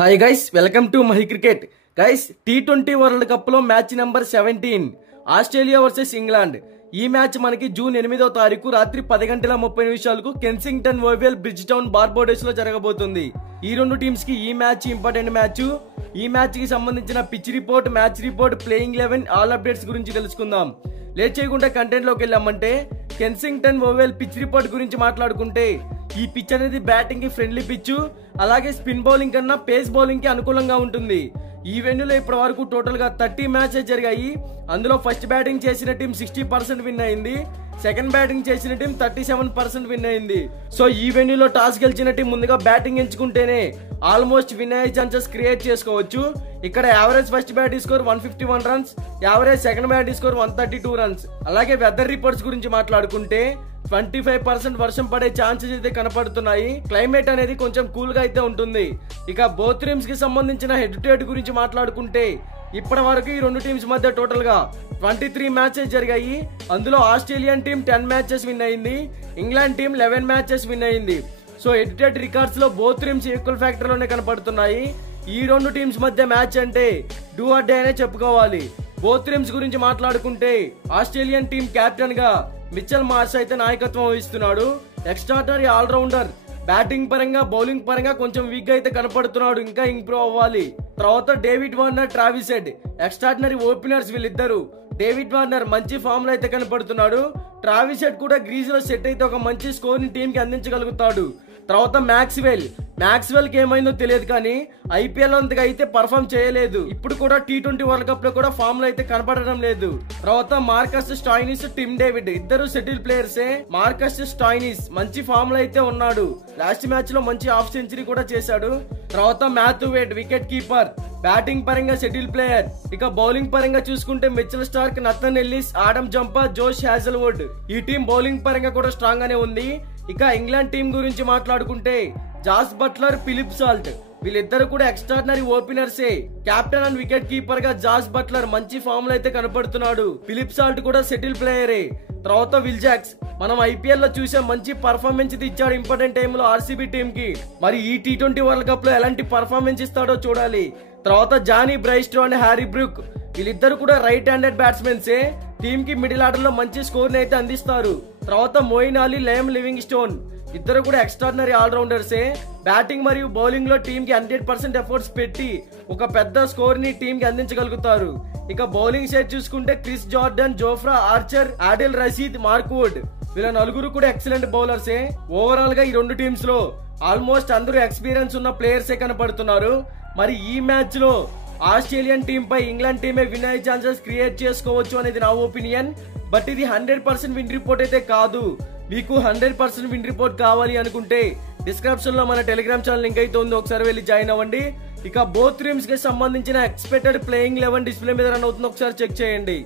Hi guys, welcome to Mahi cricket. Guys, T20 world cup లో match number 17 Australia versus England. ఈ match మనకి June 8వ తారీఖు రాత్రి 10:30 Kensington Oval Bridgetown Barbados లో జరగబోతుంది. ఈ రెండు టీమ్స్ కి ఈ మ్యాచ్ ఇంపార్టెంట్ మ్యాచ్. ఈ మ్యాచ్ కి సంబంధించిన pitch report, match report, playing 11, all updates గురించి తెలుసుకుందాం. లేట్ చేయకుండా కంటెంట్ లోకి వెళ్ళామంటే కెన్సింగ్టన్ ఓవల్ పిచ్ రిపోర్ట్ గురించి మాట్లాడుకుంటే ఈ పిచ్ అనేది బ్యాటింగ్ కి ఫ్రెండ్లీ పిచ్, అలాగే స్పిన్ బౌలింగ్ కన్నా పేస్ బౌలింగ్ కి అనుకూలంగా ఉంటుంది. ఈ వెన్యూలో ఇప్పటి వరకు టోటల్ గా 30 మ్యాచెస్ జరిగాయి. అందులో ఫస్ట్ బ్యాటింగ్ చేసిన టీం 60% విన్ అయింది, సెకండ్ బ్యాటింగ్ చేసిన టీం 37% విన్ అయింది. సో ఈ వెన్యూలో టాస్ గెలిచిన టీం ముందుగా బ్యాటింగ్ ఎంచుకుంటేనే ఆల్మోస్ట్ విన్ అయ్యే ఛాన్సెస్ క్రియేట్ చేసుకోవచ్చు. ఇక్కడ average first batting score 151 runs, average second batting score 132 runs. అలాగే వెదర్ రిపోర్ట్స్ గురించి మాట్లాడుకుంటే 25% వర్షం పడే ఛాన్సెస్ అయితే కనపడుతున్నాయి. క్లైమేట్ అనేది కొంచెం కూల్ గా అయితే ఉంటుంది. ఇక బోత్ టీమ్స్ కి సంబంధించిన హెడ్ టు హెడ్ గురించి మాట్లాడుకుంటే ఇప్పటి వరకు ఈ రెండు టీమ్స్ మధ్య టోటల్ గా 23 మ్యాచెస్ జరిగాయి. అందులో ఆస్ట్రేలియన్ టీం 10 మ్యాచెస్ విన్ అయింది, ఇంగ్లాండ్ టీం 11 మ్యాచెస్ విన్ అయింది. So head to head records లో బోత్ టీమ్స్ ఈక్వల్ ఫ్యాక్టర్ లోనే కనపడుతున్నాయి. ఈ రెండు టీమ్స్ మధ్య మ్యాచ్ అంటే డూ ఆర్ డే అనే చెప్పుకోవాలి. బోత్ టీమ్స్ గురించి మాట్లాడుకుంటే ఆస్ట్రేలియన్ టీం కెప్టెన్ గా మిచెల్ మార్ష్ అయితే నాయకత్వం వహిస్తున్నాడు. Extraordinary allrounder. బ్యాటింగ్ పరంగా, బౌలింగ్ పరంగా కొంచెం వీక్ గా అయితే కనపడుతున్నాడు, ఇంకా ఇంప్రూవ్ అవ్వాలి. తర్వాత David Warner, Travis head extraordinary openers వీళ్ళిద్దరు. డేవిడ్ వార్నర్ మంచి ఫామ్ లో అయితే కనపడుతున్నాడు. ట్రావిస్ హెడ్ కూడా గ్రీజ్ లో సెట్ అయితే ఒక మంచి స్కోర్ ని టీం కి అందించగలుగుతాడు. తర్వాత మ్యాక్స్వెల్ కి ఏమైందో తెలియదు కానీ ఐపీఎల్ అంతగా అయితే పర్ఫామ్ చేయలేదు. ఇప్పుడు కూడా T20 వరల్డ్ కప్ లో కూడా ఫామ్ లో అయితే కనపడడం లేదు. తర్వాత మార్కస్ స్టాయినిస్, టిమ్ డేవిడ్ ఇద్దరు సెటిల్ ప్లేయర్సే. మార్కస్ స్టాయినిస్ మంచి ఫామ్ లో అయితే ఉన్నాడు. లాస్ట్ మ్యాచ్ లో మంచి హాఫ్ సెంచరీ కూడా చేశాడు. తర్వాత Matthew Wade wicket keeper. Batting పరంగా సెటిల్ ప్లేయర్. ఇక బౌలింగ్ పరంగా చూసుకుంటే Mitchell Starc, Nathan Ellis, Adam Zampa, Josh Hazlewood. ఈ టీం బౌలింగ్ పరంగా కూడా స్ట్రాంగ్ గానే ఉంది. ఇక ఇంగ్లాండ్ టీం గురించి మాట్లాడుకుంటే జాస్ బట్లర్, ఫిలిప్ సాల్ట్ వీళ్ళిద్దరు కూడా ఎక్స్ట్రాడనరీ ఓపెనర్సే. కెప్టెన్ అండ్ వికెట్ కీపర్ గా జాస్ బట్లర్ మంచి ఫామ్ లో అయితే కనపడుతున్నాడు. ఫిలిప్ సాల్ట్ కూడా సెటిల్ ప్లేయరే. తర్వాత విల్ జాక్స్ మనం ఐపీఎల్ లో చూసే మంచి పర్ఫార్మెన్స్ ఇచ్చాడు ఇంపార్టెంట్ టైమ్ లో ఆర్సీబీ టీం కి. మరి ఈ T20 వరల్డ్ కప్ లో ఎలాంటి పర్ఫార్మెన్స్ ఇస్తాడో చూడాలి. తర్వాత Jonny Bairstow and Harry Brook వీళ్ళిద్దరు కూడా రైట్ హ్యాండెడ్ బ్యాట్స్మెన్సే. టీమ్ కి మిడిల్ ఆర్డర్ లో మంచి స్కోర్ ని అయితే అందిస్తారు. తర్వాత Moeen Ali, Liam Livingstone ఇద్దరు కూడా ఎక్స్ట్రాడనరీ ఆల్రౌండర్సే. బ్యాటింగ్ మరియు బౌలింగ్ లో టీమ్ కి 100% ఎఫర్ట్స్ పెట్టి ఒక పెద్ద స్కోర్ ని టీమ్ కి అందించగలుగుతారు. ఇక బౌలింగ్ సైడ్ చూసుకుంటే Chris Jordan, Jofra Archer, Adil Rashid, Mark Wood వీళ్ళ నలుగురు కూడా ఎక్సలెంట్ బౌలర్సే. ఓవరాల్ గా ఈ రెండు టీమ్స్ లో ఆల్మోస్ట్ అందరూ ఎక్స్పీరియన్స్ ఉన్న ప్లేయర్సే కనపడుతున్నారు. మరి ఈ మ్యాచ్ లో ఆస్ట్రేలియన్ టీం పై ఇంగ్లాండ్ టీమే విన్ అయ్యే ఛాన్సెస్ క్రియేట్ చేసుకోవచ్చు అనేది నా ఒపీనియన్. బట్ ఇది 100% విన్ రిపోర్ట్ అయితే కాదు. మీకు 100% విన్ రిపోర్ట్ కావాలి అనుకుంటే డిస్క్రిప్షన్ లో మన టెలిగ్రామ్ ఛానల్ లింక్ అయితే ఉంది, ఒకసారి వెళ్ళి జాయిన్ అవ్వండి. ఇక బోత్ టీమ్స్ కి సంబంధించిన ఎక్స్పెక్టెడ్ ప్లేయింగ్ 11 డిస్ప్లే మీద రన్ అవుతుంది, ఒకసారి చెక్ చేయండి.